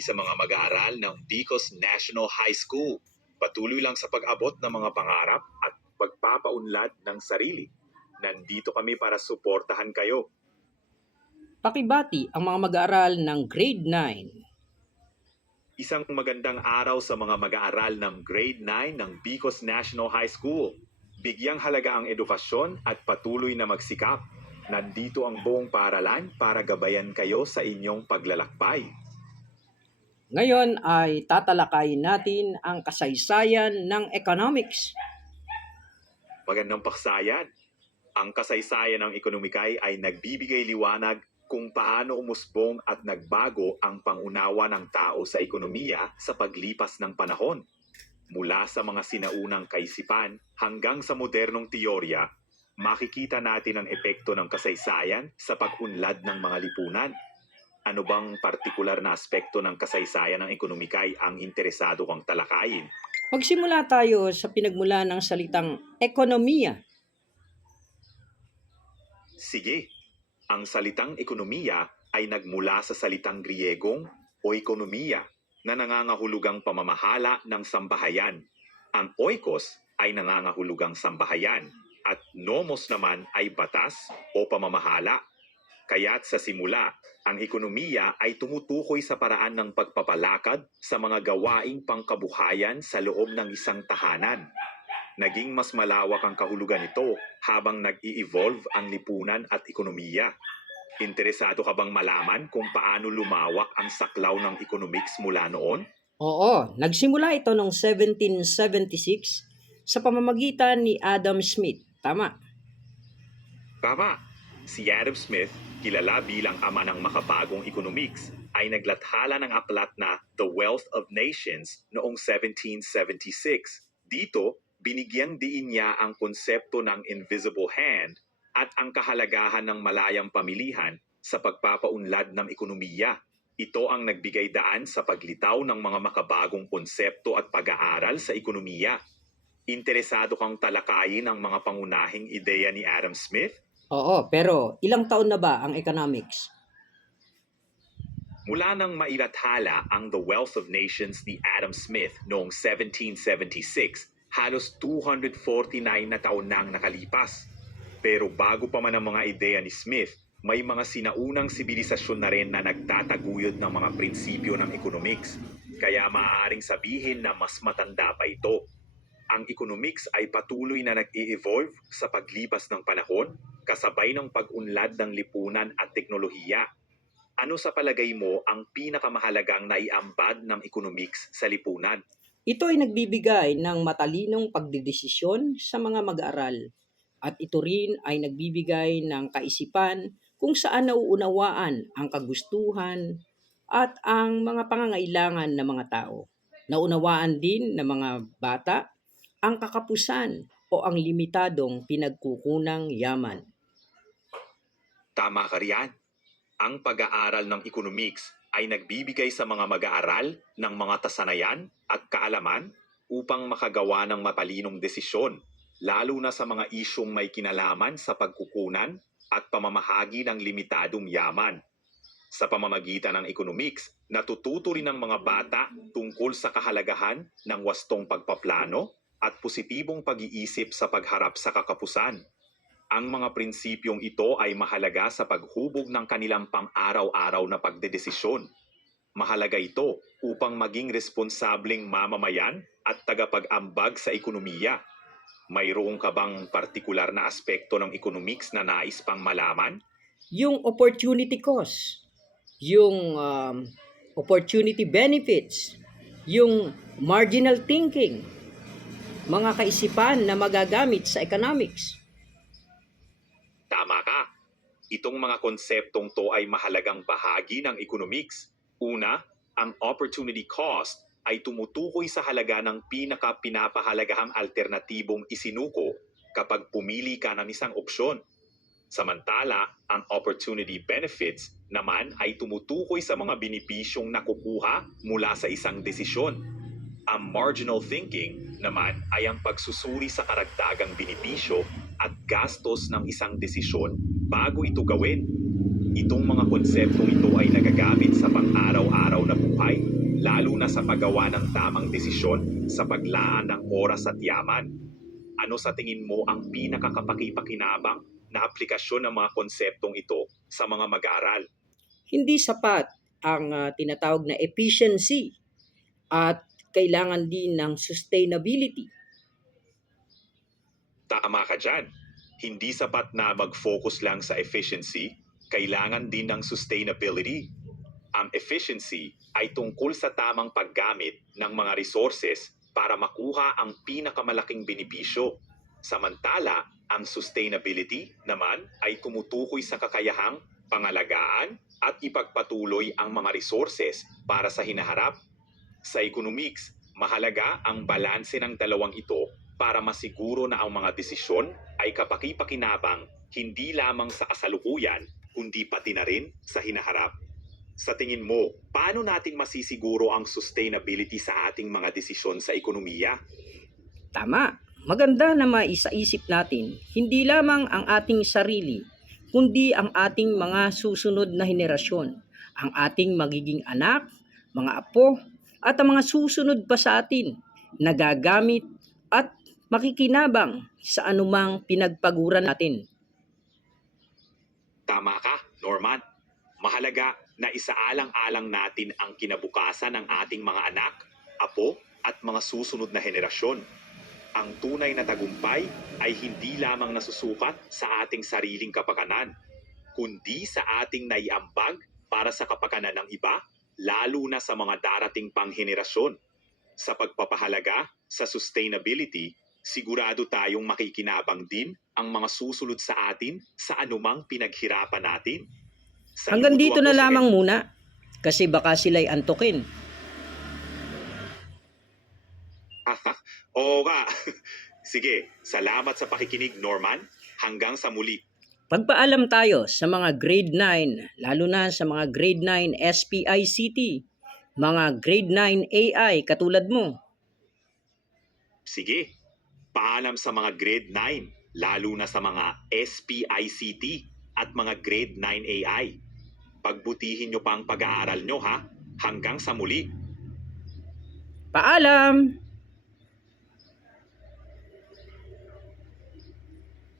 sa mga mag-aaral ng Bicos National High School. Patuloy lang sa pag-abot ng mga pangarap at pagpapaunlad ng sarili. Nandito kami para suportahan kayo. Pakibati ang mga mag-aaral ng Grade 9. Isang magandang araw sa mga mag-aaral ng Grade 9 ng Bicos National High School. Bigyang halaga ang edukasyon at patuloy na magsikap. Nandito ang buong paaralan para gabayan kayo sa inyong paglalakbay. Ngayon ay tatalakayin natin ang kasaysayan ng economics. Magandang paksayan. Ang kasaysayan ng ekonomikay ay nagbibigay liwanag kung paano umusbong at nagbago ang pangunawa ng tao sa ekonomiya sa paglipas ng panahon. Mula sa mga sinaunang kaisipan hanggang sa modernong teorya, makikita natin ang epekto ng kasaysayan sa pag-unlad ng mga lipunan. Ano bang partikular na aspekto ng kasaysayan ng ekonomikay ang interesado kang talakayin? Magsimula tayo sa pinagmula ng salitang ekonomiya. Sige, ang salitang ekonomiya ay nagmula sa salitang Griegong oikonomiya na nangangahulugang pamamahala ng sambahayan. Ang oikos ay nangangahulugang sambahayan at nomos naman ay batas o pamamahala. Kaya't sa simula, ang ekonomiya ay tumutukoy sa paraan ng pagpapalakad sa mga gawaing pangkabuhayan sa loob ng isang tahanan. Naging mas malawak ang kahulugan nito habang nag-i-evolve ang lipunan at ekonomiya. Interesado ka bang malaman kung paano lumawak ang saklaw ng economics mula noon? Oo, nagsimula ito noong 1776 sa pamamagitan ni Adam Smith. Tama. Tama. Si Adam Smith, kilala bilang ama ng makabagong economics, ay naglathala ng aklat na The Wealth of Nations noong 1776. Dito, binigyang diin niya ang konsepto ng invisible hand at ang kahalagahan ng malayang pamilihan sa pagpapaunlad ng ekonomiya. Ito ang nagbigay daan sa paglitaw ng mga makabagong konsepto at pag-aaral sa ekonomiya. Interesado kang talakayin ang mga pangunahing ideya ni Adam Smith? Oo, pero ilang taon na ba ang economics? Mula nang mailathala ang The Wealth of Nations ni Adam Smith noong 1776, halos 249 na taon nang nakalipas. Pero bago pa man ang mga ideya ni Smith, may mga sinaunang sibilisasyon na rin na nagtataguyod ng mga prinsipyo ng economics. Kaya maaaring sabihin na mas matanda pa ito. Ang economics ay patuloy na nag-i-evolve sa paglipas ng panahon, kasabay ng pag-unlad ng lipunan at teknolohiya. Ano sa palagay mo ang pinakamahalagang naiambag ng economics sa lipunan? Ito ay nagbibigay ng matalinong pagdedesisyon sa mga mag-aaral. At ito rin ay nagbibigay ng kaisipan kung saan nauunawaan ang kagustuhan at ang mga pangangailangan ng mga tao. Naunawaan din ng mga bata ang kakapusan o ang limitadong pinagkukunang yaman. Tama ka riyan. Ang pag-aaral ng economics ay nagbibigay sa mga mag-aaral ng mga tasanayan at kaalaman upang makagawa ng matalinong desisyon, lalo na sa mga isyong may kinalaman sa pagkukunan at pamamahagi ng limitadong yaman. Sa pamamagitan ng economics, natututo rin ang mga bata tungkol sa kahalagahan ng wastong pagpaplano at positibong pag-iisip sa pagharap sa kakapusan. Ang mga prinsipyong ito ay mahalaga sa paghubog ng kanilang pang-araw-araw na pagdedesisyon. Mahalaga ito upang maging responsableng mamamayan at tagapag-ambag sa ekonomiya. Mayroon ka bang partikular na aspekto ng economics na nais pang malaman? Yung opportunity cost, yung opportunity benefits, yung marginal thinking, mga kaisipan na magagamit sa economics. Tama ka. Itong mga konseptong to ay mahalagang bahagi ng economics. Una, ang opportunity cost ay tumutukoy sa halaga ng pinaka-pinapahalagahang alternatibong isinuko kapag pumili ka ng isang opsyon. Samantala, ang opportunity benefits naman ay tumutukoy sa mga benepisyong nakukuha mula sa isang desisyon. Ang marginal thinking naman ay ang pagsusuri sa karagdagang benepisyo at gastos ng isang desisyon bago ito gawin. Itong mga konseptong ito ay nagagamit sa pang-araw-araw na buhay lalo na sa paggawa ng tamang desisyon sa paglaan ng oras at yaman. Ano sa tingin mo ang pinakakapakipakinabang na aplikasyon ng mga konseptong ito sa mga mag-aaral? Hindi sapat ang tinatawag na efficiency at kailangan din ng sustainability. Tama ka dyan. Hindi sapat na mag-focus lang sa efficiency, kailangan din ng sustainability. Ang efficiency ay tungkol sa tamang paggamit ng mga resources para makuha ang pinakamalaking benepisyo. Samantala, ang sustainability naman ay tumutukoy sa kakayahang pangalagaan at ipagpatuloy ang mga resources para sa hinaharap. Sa economics, mahalaga ang balanse ng dalawang ito para masiguro na ang mga desisyon ay kapaki-pakinabang hindi lamang sa kasalukuyan kundi pati na rin sa hinaharap. Sa tingin mo, paano natin masisiguro ang sustainability sa ating mga desisyon sa ekonomiya? Tama, maganda na maisaisip natin hindi lamang ang ating sarili, kundi ang ating mga susunod na henerasyon, ang ating magiging anak, mga apo, at ang mga susunod pa sa atin na gagamit at makikinabang sa anumang pinagpaguran natin. Tama ka, Norman. Mahalaga na isaalang-alang natin ang kinabukasan ng ating mga anak, apo, at mga susunod na henerasyon. Ang tunay na tagumpay ay hindi lamang nasusukat sa ating sariling kapakanan, kundi sa ating naiambag para sa kapakanan ng iba, lalo na sa mga darating pang henerasyon. Sa pagpapahalaga sa sustainability, sigurado tayong makikinabang din ang mga susunod sa atin sa anumang pinaghirapan natin. Hanggang Saludo dito ako na sa lamang muna kasi baka sila'y antukin. Oo nga. Sige, salamat sa pakikinig, Norman. Hanggang sa muli. Pagpaalam tayo sa mga grade 9, lalo na sa mga grade 9 SPICT, mga grade 9 AI katulad mo. Sige, paalam sa mga grade 9, lalo na sa mga SPICT at mga grade 9 AI. Pagbutihin nyo pa ang pag-aaral nyo ha. Hanggang sa muli. Paalam!